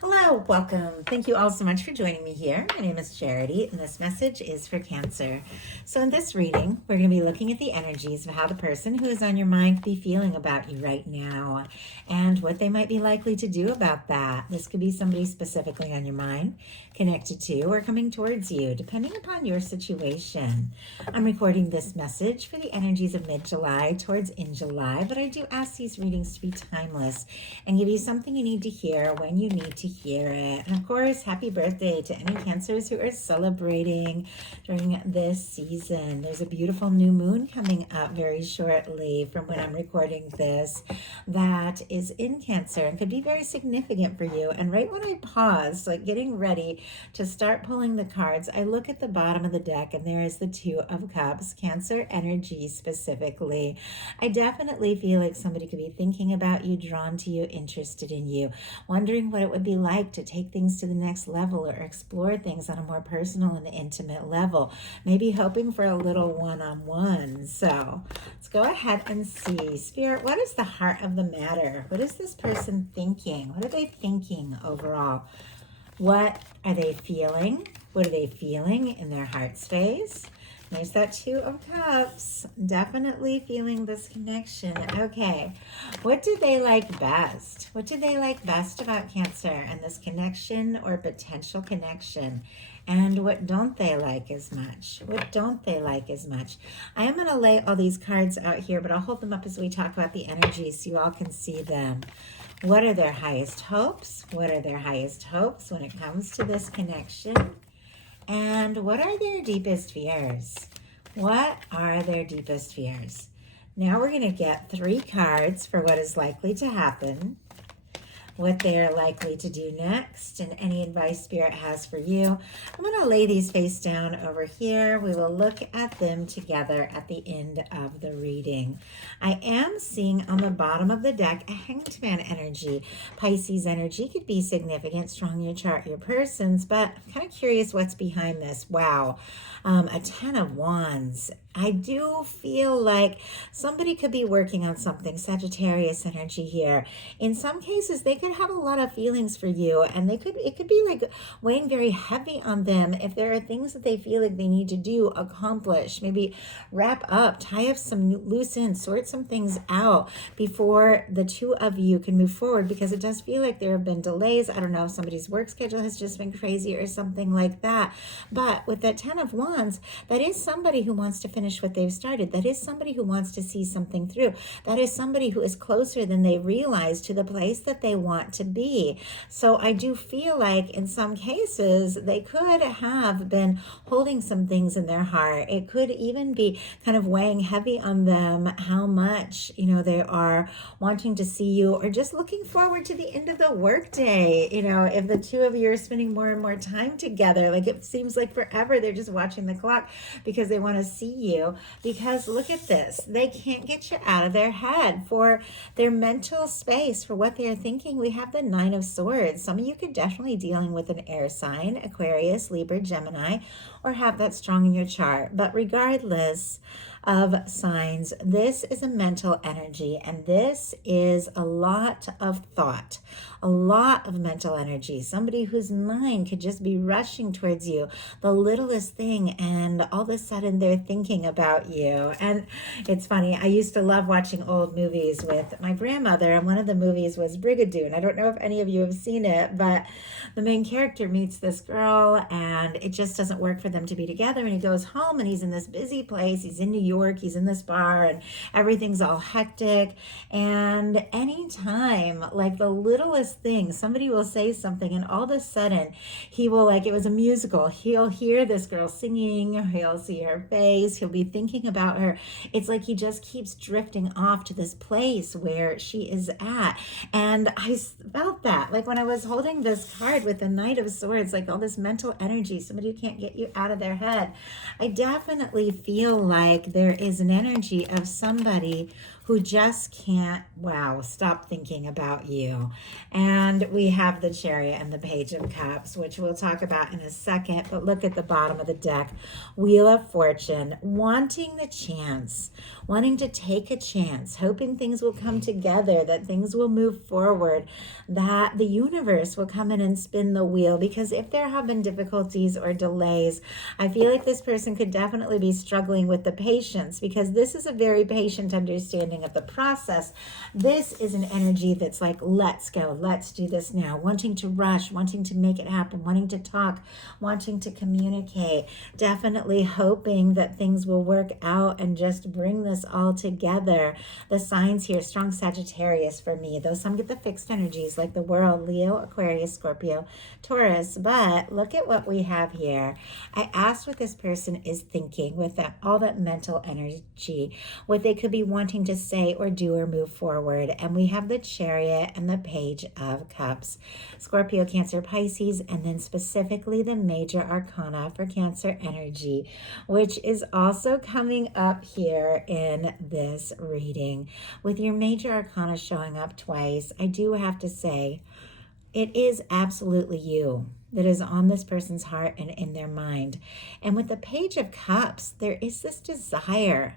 Hello, welcome. Thank you all so much for joining me here. My name is Charity, and this message is for Cancer. So, in this reading, we're going to be looking at the energies of how the person who is on your mind could be feeling about you right now and what they might be likely to do about that. This could be somebody specifically on your mind, connected to, or coming towards you, depending upon your situation. I'm recording this message for the energies of mid-July towards in July, but I do ask these readings to be timeless and give you something you need to hear when you need to hear it. And of course, happy birthday to any Cancers who are celebrating during this season. There's a beautiful new moon coming up very shortly from when I'm recording this that is in Cancer and could be very significant for you. And right when I pause, like getting ready to start pulling the cards, I look at the bottom of the deck and there is the Two of Cups, Cancer energy specifically. I definitely feel like somebody could be thinking about you, drawn to you, interested in you, wondering what it would be like to take things to the next level or explore things on a more personal and intimate level, maybe hoping for a little one-on-one. So let's go ahead and see. Spirit, what is the heart of the matter? What is this person thinking? What are they thinking overall? What are they feeling? What are they feeling in their heart space? There's that Two of Cups. Definitely feeling this connection. Okay. What do they like best? What do they like best about Cancer and this connection or potential connection? And what don't they like as much? What don't they like as much? I am going to lay all these cards out here, but I'll hold them up as we talk about the energies so you all can see them. What are their highest hopes? What are their highest hopes when it comes to this connection? And what are their deepest fears? What are their deepest fears? Now we're going to get 3 cards for what is likely to happen, what they're likely to do next, and any advice Spirit has for you. I'm going to lay these face down over here. We will look at them together at the end of the reading. I am seeing on the bottom of the deck a Hanged Man energy. Pisces energy could be significant, strong in your chart, your person's, but I'm kind of curious what's behind this. Wow. A 10 of Wands. I do feel like somebody could be working on something, Sagittarius energy here. In some cases, they could have a lot of feelings for you, and it could be like weighing very heavy on them if there are things that they feel like they need to do, accomplish, maybe wrap up, tie up some loose ends, sort some things out before the two of you can move forward, because it does feel like there have been delays. I don't know if somebody's work schedule has just been crazy or something like that. But with that 10 of Wands, that is somebody who wants to finish what they've started. That is somebody who wants to see something through. That is somebody who is closer than they realize to the place that they want to be. So I do feel like in some cases they could have been holding some things in their heart. It could even be kind of weighing heavy on them how much, they are wanting to see you, or just looking forward to the end of the workday. If the two of you are spending more and more time together, like it seems like forever, they're just watching the clock because they want to see you. Because look at this, they can't get you out of their head for their mental space, for what they are thinking. We have the 9 of Swords. Some of you could definitely dealing with an air sign, Aquarius, Libra, Gemini, or have that strong in your chart. But regardless of signs, this is a mental energy, and this is a lot of thought, a lot of mental energy. Somebody whose mind could just be rushing towards you, the littlest thing, and all of a sudden they're thinking about you. And it's funny, I used to love watching old movies with my grandmother, and one of the movies was Brigadoon. I don't know if any of you have seen it, but the main character meets this girl, and it just doesn't work for them to be together, and he goes home, and he's in this busy place. He's in New York, he's in this bar, and everything's all hectic. And anytime, like the littlest thing, somebody will say something, and all of a sudden he will, like it was a musical, he'll hear this girl singing, he'll see her face, he'll be thinking about her. It's like he just keeps drifting off to this place where she is at. And I felt that, like when I was holding this card with the Knight of Swords, like all this mental energy, somebody who can't get you out of their head. I definitely feel like there is an energy of somebody who just can't, wow, stop thinking about you. And we have the Chariot and the Page of Cups, which we'll talk about in a second. But look at the bottom of the deck. Wheel of Fortune, wanting the chance, wanting to take a chance, hoping things will come together, that things will move forward, that the universe will come in and spin the wheel. Because if there have been difficulties or delays, I feel like this person could definitely be struggling with the patience, because this is a very patient understanding of the process. This is an energy that's like, let's go, let's do this now, wanting to rush, wanting to make it happen, wanting to talk, wanting to communicate, definitely hoping that things will work out and just bring this all together. The signs here, strong Sagittarius for me, though some get the fixed energies like the World, Leo, Aquarius, Scorpio, Taurus. But look at what we have here. I asked what this person is thinking with that, all that mental energy, what they could be wanting to say or do or move forward. And we have the Chariot and the Page of Cups. Scorpio, Cancer, Pisces, and then specifically the major arcana for Cancer energy, which is also coming up here in this reading. With your major arcana showing up twice, I do have to say, it is absolutely you that is on this person's heart and in their mind. And with the Page of Cups, there is this desire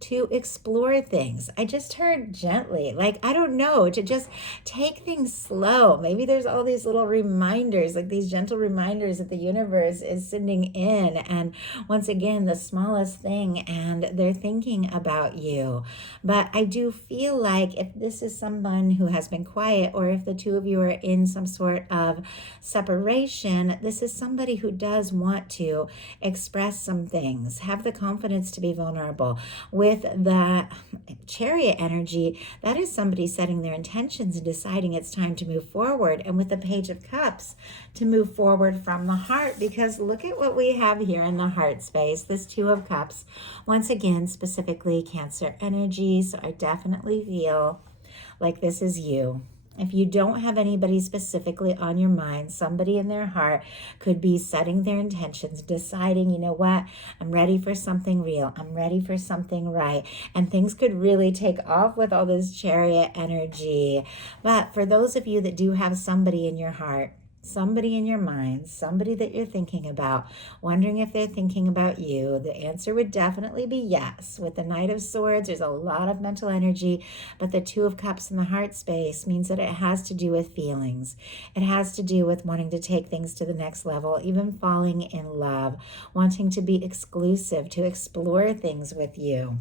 to explore things. I just heard gently, like, I don't know, to just take things slow. Maybe there's all these little reminders, like these gentle reminders that the universe is sending in. And once again, the smallest thing, and they're thinking about you. But I do feel like if this is someone who has been quiet, or if the two of you are in some sort of separation, this is somebody who does want to express some things, have the confidence to be vulnerable. With that Chariot energy, that is somebody setting their intentions and deciding it's time to move forward. And with the Page of Cups, to move forward from the heart, because look at what we have here in the heart space, this Two of Cups. Once again, specifically Cancer energy. So I definitely feel like this is you. If you don't have anybody specifically on your mind, somebody in their heart could be setting their intentions, deciding, you know what, I'm ready for something real. I'm ready for something right. And things could really take off with all this Chariot energy. But for those of you that do have somebody in your heart, somebody in your mind, somebody that you're thinking about, wondering if they're thinking about you, the answer would definitely be yes. With the Knight of Swords, there's a lot of mental energy, but the Two of Cups in the heart space means that it has to do with feelings. It has to do with wanting to take things to the next level, even falling in love, wanting to be exclusive, to explore things with you.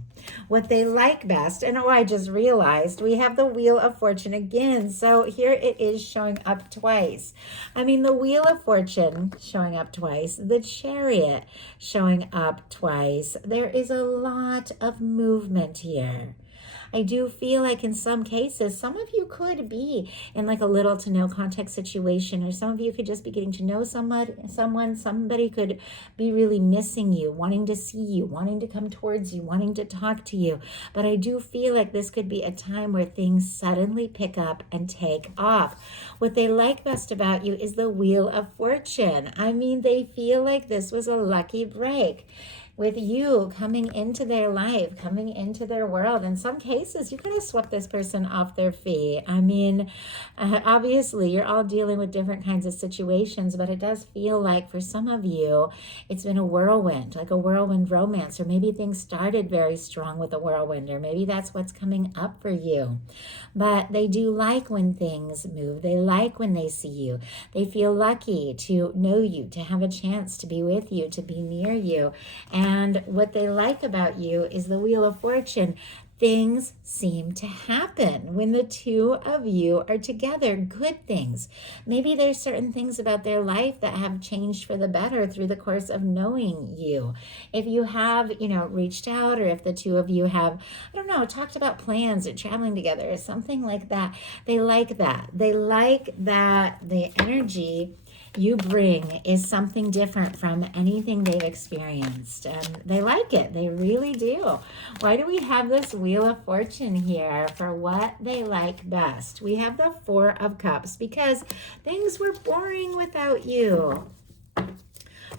What they like best, and I just realized we have the Wheel of Fortune again. So here it is showing up twice. I mean, the Wheel of Fortune showing up twice, the Chariot showing up twice. There is a lot of movement here. I do feel like in some cases, some of you could be in like a little to no contact situation, or some of you could just be getting to know somebody could be really missing you, wanting to see you, wanting to come towards you, wanting to talk to you. But I do feel like this could be a time where things suddenly pick up and take off. What they like best about you is the Wheel of Fortune. I mean, they feel like this was a lucky break. With you coming into their life, coming into their world. In some cases, you could have swept this person off their feet. I mean, obviously, you're all dealing with different kinds of situations, but it does feel like for some of you, it's been a whirlwind, like a whirlwind romance, or maybe things started very strong with a whirlwind, or maybe that's what's coming up for you. But they do like when things move. They like when they see you. They feel lucky to know you, to have a chance to be with you, to be near you. And what they like about you is the Wheel of Fortune. Things seem to happen when the two of you are together, good things. Maybe there's certain things about their life that have changed for the better through the course of knowing you. If you have, reached out, or if the two of you have, talked about plans or traveling together or something like that, they like that. They like that the energy you bring is something different from anything they've experienced. And they like it. They really do. Why do we have this Wheel of Fortune here for what they like best? We have the Four of Cups because things were boring without you.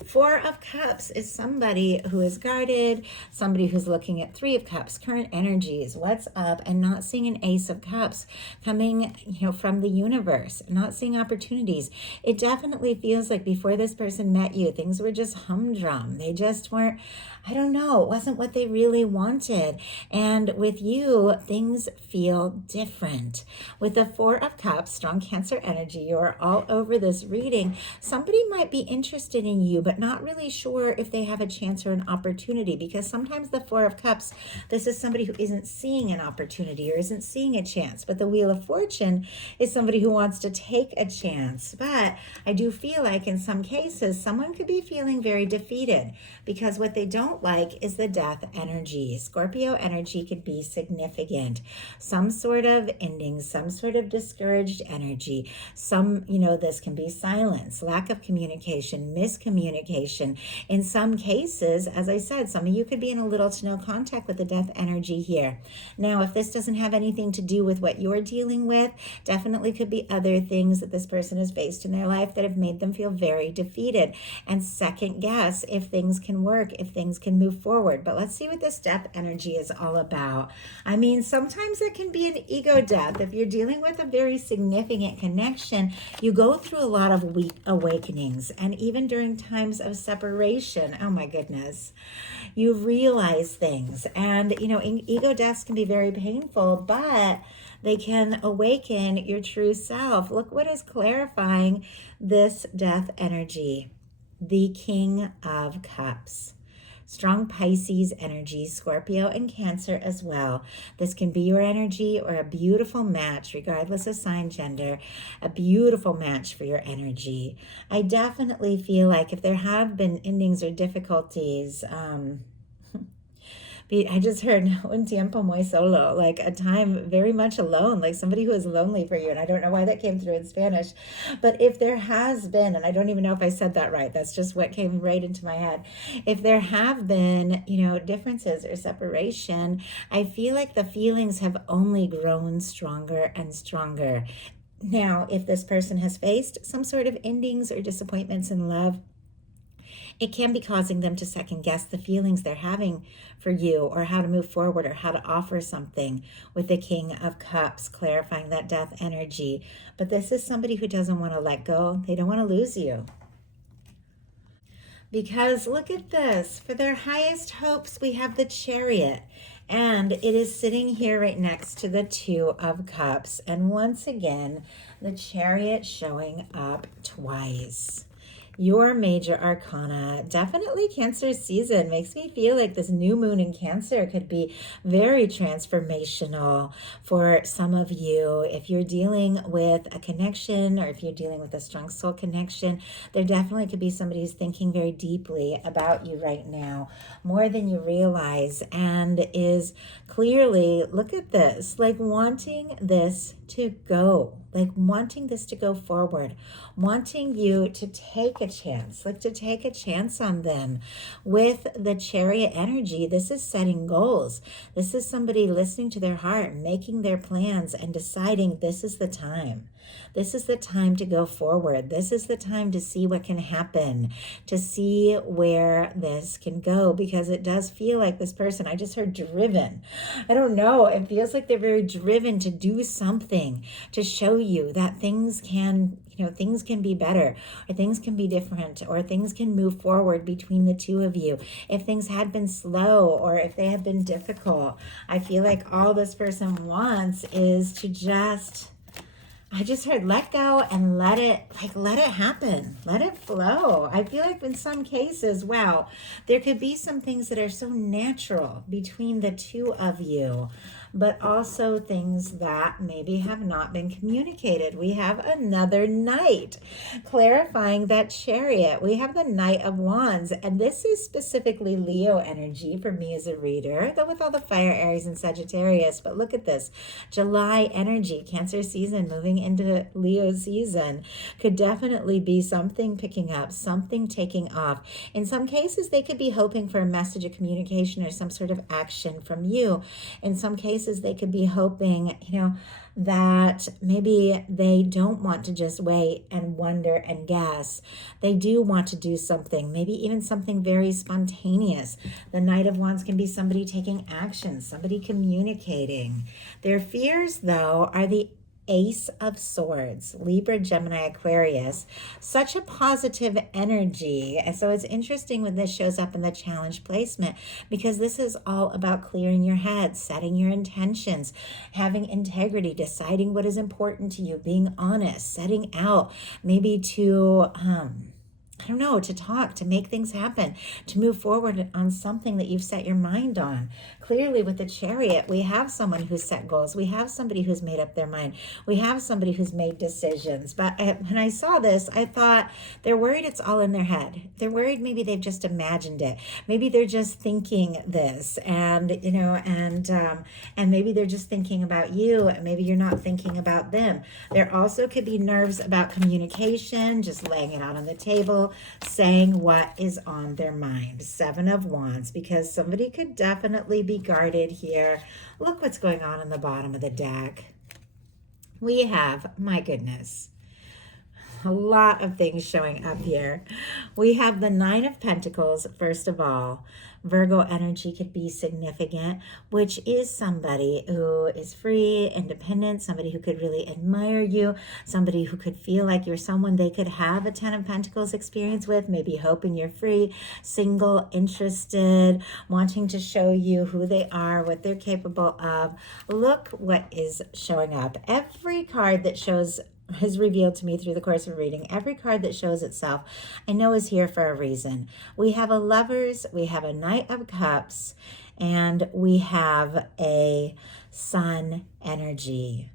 Four of Cups is somebody who is guarded, somebody who's looking at Three of Cups, current energies, what's up, and not seeing an Ace of Cups coming, from the universe, not seeing opportunities. It definitely feels like before this person met you, things were just humdrum. They just weren't, I don't know, it wasn't what they really wanted. And with you, things feel different. With the Four of Cups, strong Cancer energy, you're all over this reading. Somebody might be interested in you, but not really sure if they have a chance or an opportunity, because sometimes the Four of Cups, this is somebody who isn't seeing an opportunity or isn't seeing a chance. But the Wheel of Fortune is somebody who wants to take a chance. But I do feel like in some cases, someone could be feeling very defeated because what they don't like is the Death energy. Scorpio energy could be significant. Some sort of ending, some sort of discouraged energy. This can be silence, lack of communication, miscommunication. In some cases, as I said, some of you could be in a little to no contact with the Death energy here. Now, if this doesn't have anything to do with what you're dealing with, definitely could be other things that this person has faced in their life that have made them feel very defeated and second guess if things can work, if things can move forward. But let's see what this Death energy is all about. I mean, sometimes it can be an ego death. If you're dealing with a very significant connection, you go through a lot of weak awakenings. And even during times of separation, oh my goodness, you realize things. And, ego deaths can be very painful, but they can awaken your true self. Look what is clarifying this Death energy. The King of Cups. Strong Pisces energy, Scorpio and Cancer as well. This can be your energy or a beautiful match, regardless of sign, gender, a beautiful match for your energy. I definitely feel like if there have been endings or difficulties, I just heard un tiempo muy solo, like a time very much alone, like somebody who is lonely for you. And I don't know why that came through in Spanish. But if there has been, and I don't even know if I said that right, that's just what came right into my head. If there have been, differences or separation, I feel like the feelings have only grown stronger and stronger. Now, if this person has faced some sort of endings or disappointments in love, it can be causing them to second guess the feelings they're having for you or how to move forward or how to offer something with the King of Cups, clarifying that Death energy. But this is somebody who doesn't want to let go. They don't want to lose you. Because look at this. For their highest hopes, we have the Chariot. And it is sitting here right next to the Two of Cups. And once again, the Chariot showing up twice. Your major arcana, definitely Cancer season. Makes me feel like this new moon in Cancer could be very transformational for some of you. If you're dealing with a connection or if you're dealing with a strong soul connection, there definitely could be somebody who's thinking very deeply about you right now, more than you realize, and is clearly, look at this, like wanting this to go, like wanting this to go forward, wanting you to take a chance, like to take a chance on them. With the Chariot energy, this is setting goals. This is somebody listening to their heart, making their plans and deciding this is the time. This is the time to go forward. This is the time to see what can happen, to see where this can go, because it does feel like this person, I just heard driven. I don't know. It feels like they're very driven to do something, to show you that things can be better, or things can be different, or things can move forward between the two of you. If things had been slow or if they had been difficult, I feel like all this person wants is to I just heard let go and let it happen. Let it flow. I feel like in some cases, wow, there could be some things that are so natural between the two of you, but also things that maybe have not been communicated. We have another Knight, clarifying that Chariot. We have the Knight of Wands, and this is specifically Leo energy for me as a reader, though with all the fire, Aries, and Sagittarius. But look at this, July energy, Cancer season moving into Leo season, could definitely be something picking up, something taking off. In some cases, they could be hoping for a message of communication or some sort of action from you. In some cases, they could be hoping, that maybe they don't want to just wait and wonder and guess. They do want to do something, maybe even something very spontaneous. The Knight of Wands can be somebody taking action, somebody communicating. Their fears, though, are the Ace of Swords, Libra, Gemini, Aquarius. Such a positive energy. And so it's interesting when this shows up in the challenge placement, because this is all about clearing your head, setting your intentions, having integrity, deciding what is important to you, being honest, setting out maybe to I don't know, to talk, to make things happen, to move forward on something that you've set your mind on. Clearly, with the Chariot, we have someone who's set goals. We have somebody who's made up their mind. We have somebody who's made decisions. But when I saw this, I thought they're worried it's all in their head. They're worried maybe they've just imagined it. Maybe they're just thinking this, and maybe they're just thinking about you, and maybe you're not thinking about them. There also could be nerves about communication, just laying it out on the table, saying what is on their mind. Seven of Wands, because somebody could definitely be guarded here. Look what's going on in the bottom of the deck. We have, my goodness, a lot of things showing up here. We have the Nine of Pentacles, first of all. Virgo energy could be significant, which is somebody who is free, independent, somebody who could really admire you, somebody who could feel like you're someone they could have a Ten of Pentacles experience with, maybe hoping you're free, single, interested, wanting to show you who they are, what they're capable of. Look what is showing up. Every card that has revealed to me through the course of reading, every card that shows itself, I know is here for a reason. We have a Lovers, we have a Knight of Cups, and we have a Sun energy.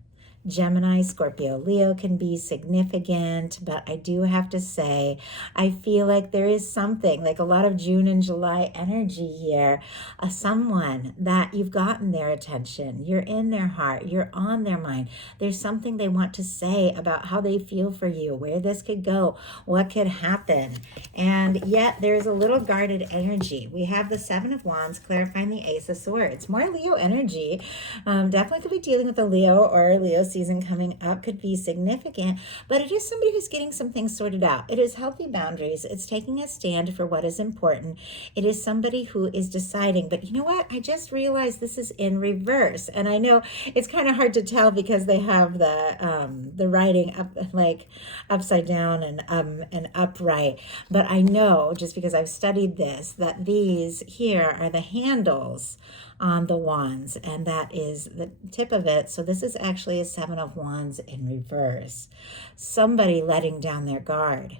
Gemini, Scorpio, Leo can be significant, but I do have to say, I feel like there is something, like a lot of June and July energy here, someone that you've gotten their attention, you're in their heart, you're on their mind. There's something they want to say about how they feel for you, where this could go, what could happen. And yet there's a little guarded energy. We have the Seven of Wands clarifying the Ace of Swords. More Leo energy. Definitely could be dealing with a Leo, or Leo season coming up could be significant, but it is somebody who's getting some things sorted out. It is healthy boundaries. It's taking a stand for what is important. It is somebody who is deciding, but you know what? I just realized this is in reverse. And I know it's kind of hard to tell because they have the writing up, like upside down and upright. But I know, just because I've studied this, that these here are the handles on the wands, and that is the tip of it. So this is actually a Seven of Wands in reverse. Somebody letting down their guard.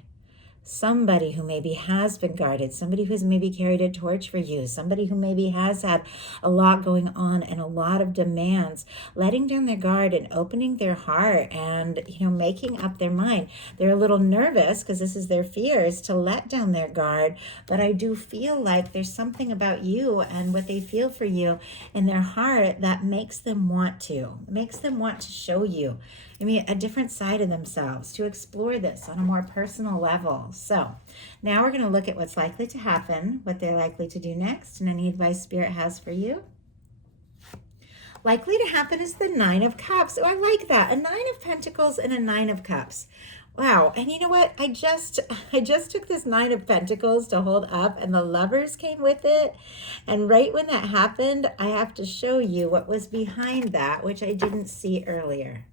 Somebody who maybe has been guarded, somebody who's maybe carried a torch for you, somebody who maybe has had a lot going on and a lot of demands, letting down their guard and opening their heart and, making up their mind. They're a little nervous because this is their fears to let down their guard, but I do feel like there's something about you and what they feel for you in their heart that makes them want to show you, a different side of themselves, to explore this on a more personal level. So now we're going to look at what's likely to happen, what they're likely to do next, and any advice Spirit has for you. Likely to happen is the Nine of Cups. Oh, I like that. A Nine of Pentacles and a Nine of Cups. Wow. And you know what? I just took this Nine of Pentacles to hold up, and the Lovers came with it. And right when that happened, I have to show you what was behind that, which I didn't see earlier.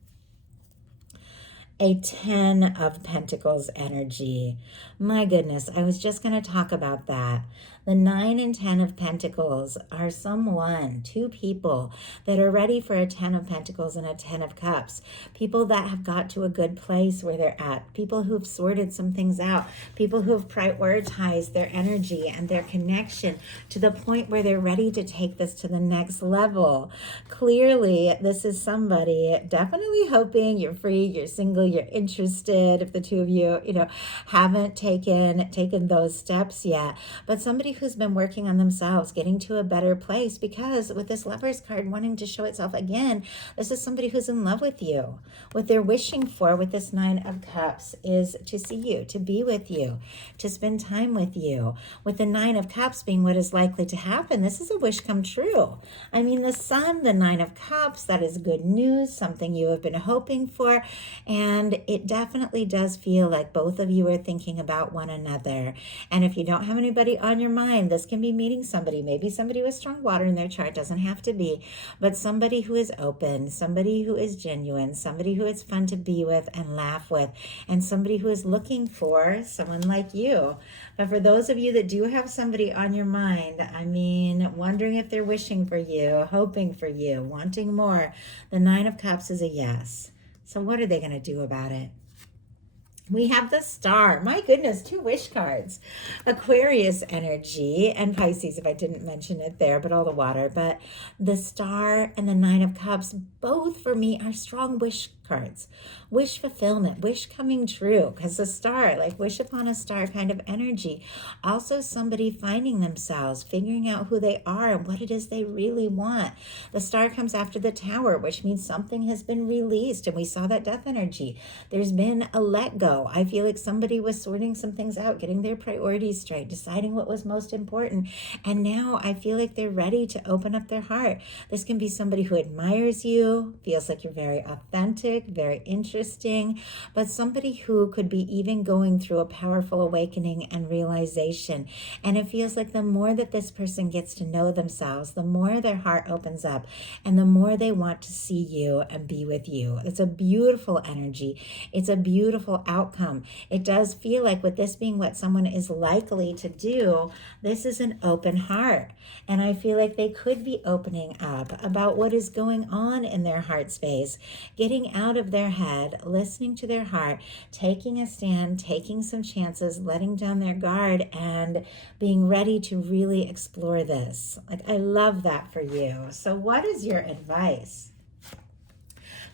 A Ten of Pentacles energy. My goodness, I was just going to talk about that. The 9 and 10 of Pentacles are two people that are ready for a 10 of Pentacles and a 10 of Cups. People that have got to a good place where they're at. People who have sorted some things out. People who have prioritized their energy and their connection to the point where they're ready to take this to the next level. Clearly, this is somebody definitely hoping you're free, you're single, you're interested. If the two of you, haven't taken those steps yet, but somebody somebody who's been working on themselves, getting to a better place, because with this Lover's card wanting to show itself again, this is somebody who's in love with you. What they're wishing for with this Nine of Cups is to see you, to be with you, to spend time with you. With the Nine of Cups being what is likely to happen, this is a wish come true. I mean, the Sun, the Nine of Cups, that is good news, something you have been hoping for. And it definitely does feel like both of you are thinking about one another. And if you don't have anybody on your mind, this can be meeting somebody, maybe somebody with strong water in their chart, doesn't have to be, but somebody who is open, somebody who is genuine, somebody who it's fun to be with and laugh with, and somebody who is looking for someone like you. But for those of you that do have somebody on your mind, I mean, wondering if they're wishing for you, hoping for you, wanting more, the Nine of Cups is a yes. So what are they going to do about it? We have the Star. My goodness, 2 wish cards. Aquarius energy and Pisces, if I didn't mention it there, but all the water. But the Star and the Nine of Cups, both for me are strong wish cards. Wish fulfillment, wish coming true, because the Star, like wish upon a star kind of energy. Also somebody finding themselves, figuring out who they are and what it is they really want. The Star comes after the Tower, which means something has been released, and we saw that Death energy. There's been a let go. I feel like somebody was sorting some things out, getting their priorities straight, deciding what was most important, and now I feel like they're ready to open up their heart. This can be somebody who admires you, feels like you're very authentic, very interesting, but somebody who could be even going through a powerful awakening and realization. And it feels like the more that this person gets to know themselves, the more their heart opens up and the more they want to see you and be with you. It's a beautiful energy. It's a beautiful outcome. It does feel like with this being what someone is likely to do, this is an open heart. And I feel like they could be opening up about what is going on in their heart space, getting out of their head, listening to their heart, taking a stand, taking some chances, letting down their guard, and being ready to really explore this. Like, I love that for you. So what is your advice?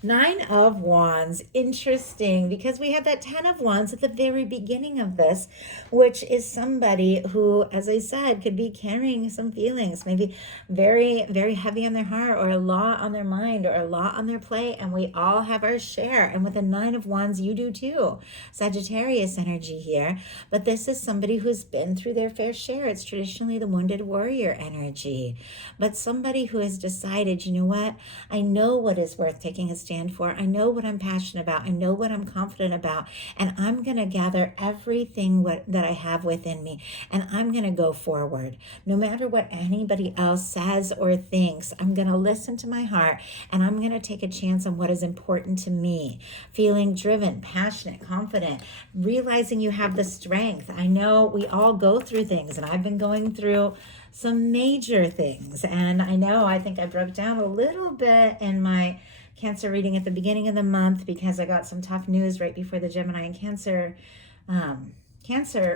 Nine of Wands, interesting, because we have that 10 of Wands at the very beginning of this, which is somebody who, as I said, could be carrying some feelings, maybe very, very heavy on their heart, or a lot on their mind, or a lot on their plate, and we all have our share. And with the 9 of Wands, you do too. Sagittarius energy here, but this is somebody who's been through their fair share. It's traditionally the wounded warrior energy, but somebody who has decided, you know what, I know what is worth taking a stand for. I know what I'm passionate about. I know what I'm confident about. And I'm going to gather everything that I have within me. And I'm going to go forward. No matter what anybody else says or thinks, I'm going to listen to my heart. And I'm going to take a chance on what is important to me. Feeling driven, passionate, confident. Realizing you have the strength. I know we all go through things. And I've been going through some major things. And I think I broke down a little bit in my Cancer reading at the beginning of the month because I got some tough news right before the Gemini and Cancer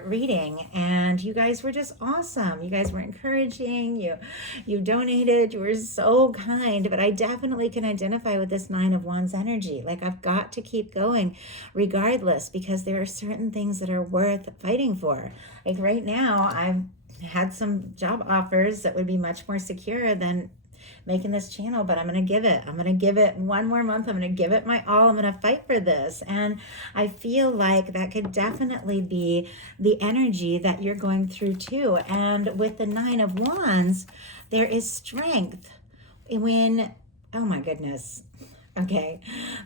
reading, and you guys were just awesome. You guys were encouraging. You donated. You were so kind. But I definitely can identify with this 9 of Wands energy. Like, I've got to keep going regardless, because there are certain things that are worth fighting for. Like right now, I've had some job offers that would be much more secure than making this channel, but I'm going to give it one more month. I'm going to give it my all. I'm going to fight for this. And I feel like that could definitely be the energy that you're going through too. And with the 9 of Wands, there is strength when, oh my goodness. Okay.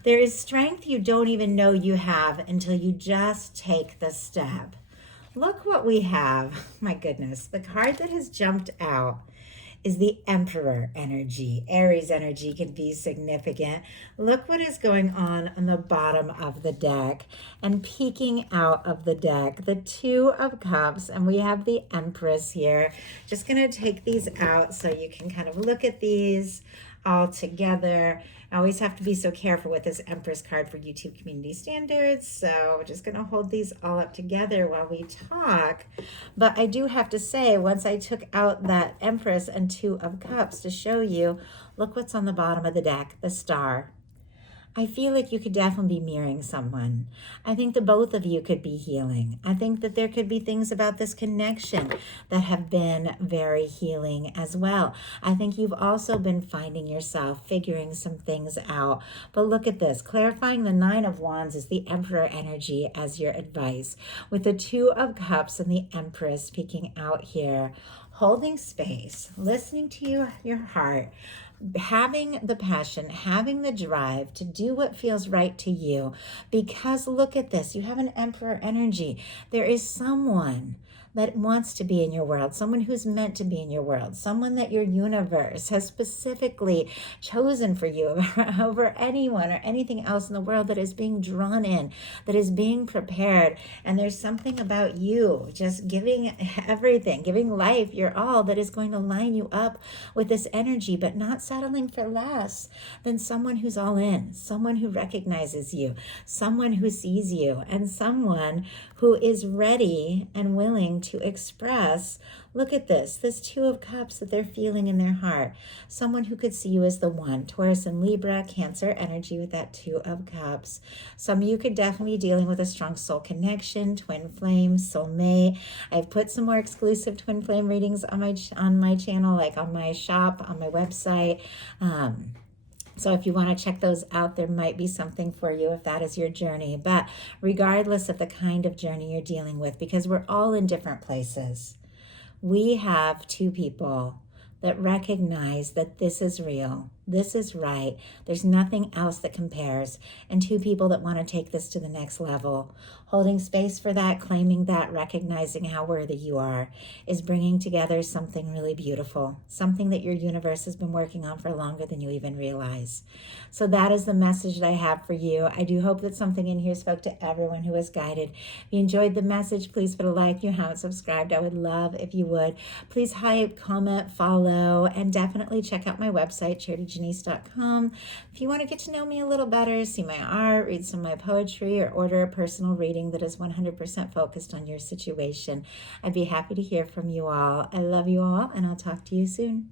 There is strength you don't even know you have until you just take the step. Look what we have. My goodness. The card that has jumped out is the Emperor energy. Aries energy can be significant. Look what is going on the bottom of the deck and peeking out of the deck. The 2 of Cups, and we have the Empress here. Just gonna take these out so you can kind of look at these all together. I always have to be so careful with this Empress card for YouTube community standards. So we're just going to hold these all up together while we talk. But I do have to say, once I took out that Empress and 2 of Cups to show you, look what's on the bottom of the deck, the Star. I feel like you could definitely be mirroring someone. I think that both of you could be healing. I think that there could be things about this connection that have been very healing as well. I think you've also been finding yourself figuring some things out. But look at this. Clarifying the Nine of Wands is the Emperor energy as your advice, with the Two of Cups and the Empress peeking out here, holding space, listening to your heart, having the passion, having the drive to do what feels right to you. Because look at this, you have an Emperor energy. There is someone that wants to be in your world, someone who's meant to be in your world, someone that your universe has specifically chosen for you over anyone or anything else in the world, that is being drawn in, that is being prepared. And there's something about you just giving everything, giving life, your all, that is going to line you up with this energy, but not settling for less than someone who's all in, someone who recognizes you, someone who sees you, and someone who is ready and willing to express, look at this Two of Cups that they're feeling in their heart. Someone who could see you as the one. Taurus and Libra, Cancer energy with that Two of Cups. Some of you could definitely be dealing with a strong soul connection, twin flame, soulmate. I've put some more exclusive twin flame readings on my channel, like on my shop, on my website. So if you want to check those out, there might be something for you if that is your journey. But regardless of the kind of journey you're dealing with, because we're all in different places, we have two people that recognize that this is real, this is right, there's nothing else that compares, and two people that want to take this to the next level. Holding space for that, claiming that, recognizing how worthy you are, is bringing together something really beautiful, something that your universe has been working on for longer than you even realize. So that is the message that I have for you. I do hope that something in here spoke to everyone who was guided. If you enjoyed the message, please put a like. If you haven't subscribed, I would love if you would. Please hype, comment, follow, and definitely check out my website, charityjanice.com. If you want to get to know me a little better, see my art, read some of my poetry, or order a personal reading that is 100% focused on your situation, I'd be happy to hear from you all. I love you all, and I'll talk to you soon.